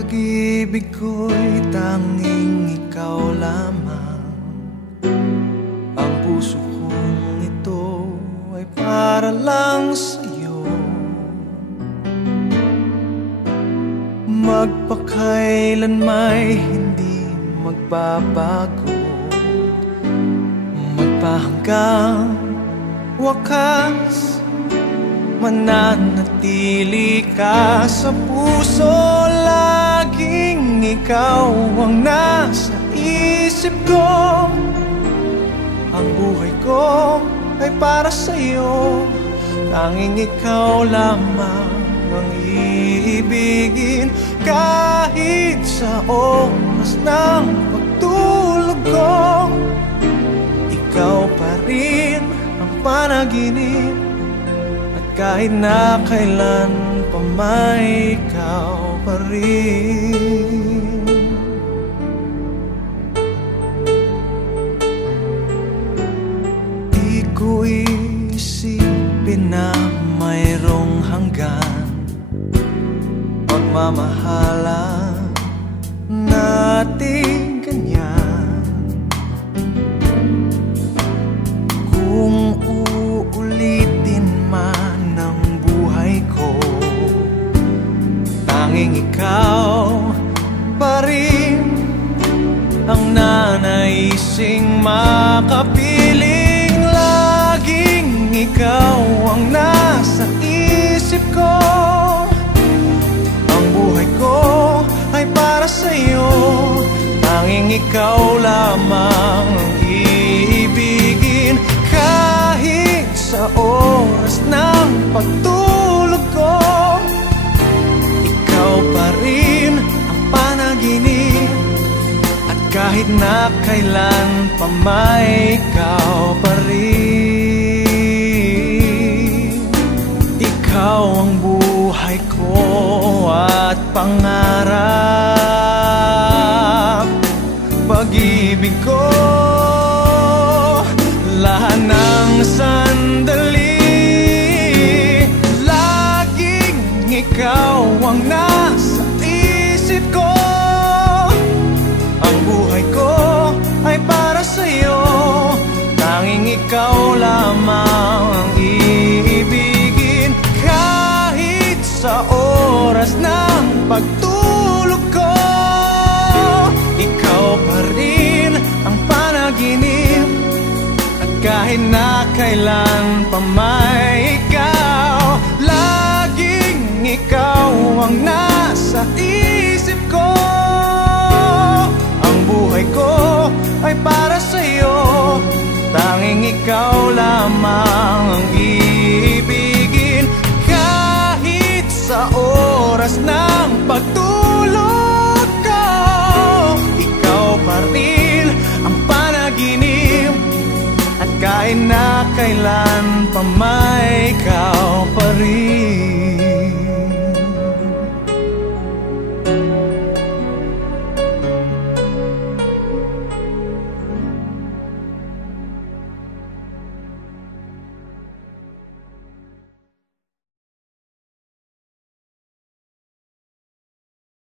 Pag-ibig ko'y tanging ikaw lamang. Ang puso kong ito ay para lang sa'yo. Magpakailan may hindi magbabago, magpahanggang wakas, mananatili ka sa puso. Laging ikaw ang nasa isip ko. Ang buhay ko ay para sa'yo. Tanging ikaw lamang ang iibigin. Kahit sa oras ng pagtulog ko, ikaw pa rin ang panaginip. Kahit na kailan pa may ikaw pa rin. Di ko isipin na mayroong hanggan pagmamahalan natin ganyan. Kung uulitin man ang buhay ko, tanging ikaw pa rin ang nanaising makapiling. Laging ikaw ang nasa isip ko. Ang buhay ko ay para sa'yo. Tanging ikaw lamang ang iibigin. Kahit sa oras ng pagtulog ko, ikaw pa rin ang panaginip. At kahit na kailan pa may ikaw pa rin. Ikaw ang buhay ko at pangarap. Pag-ibig ko, lahat ng sandali, laging ikaw ang nasa isip ko. Ang buhay ko ay para sa'yo. Tanging ikaw lamang ang iibigin. Kahit sa oras ng pagtulog ko, ikaw pa rin ang panaginip. At kahit na kailan pa may ikaw, laging ikaw ang nasa isip ko. Ang buhay ko ay para sa'yo. Tanging ikaw lamang ang iibigin. Kahit sa oras ng pagtulog ko, ikaw pa rin ang panaginip. At kahit na kailan pa man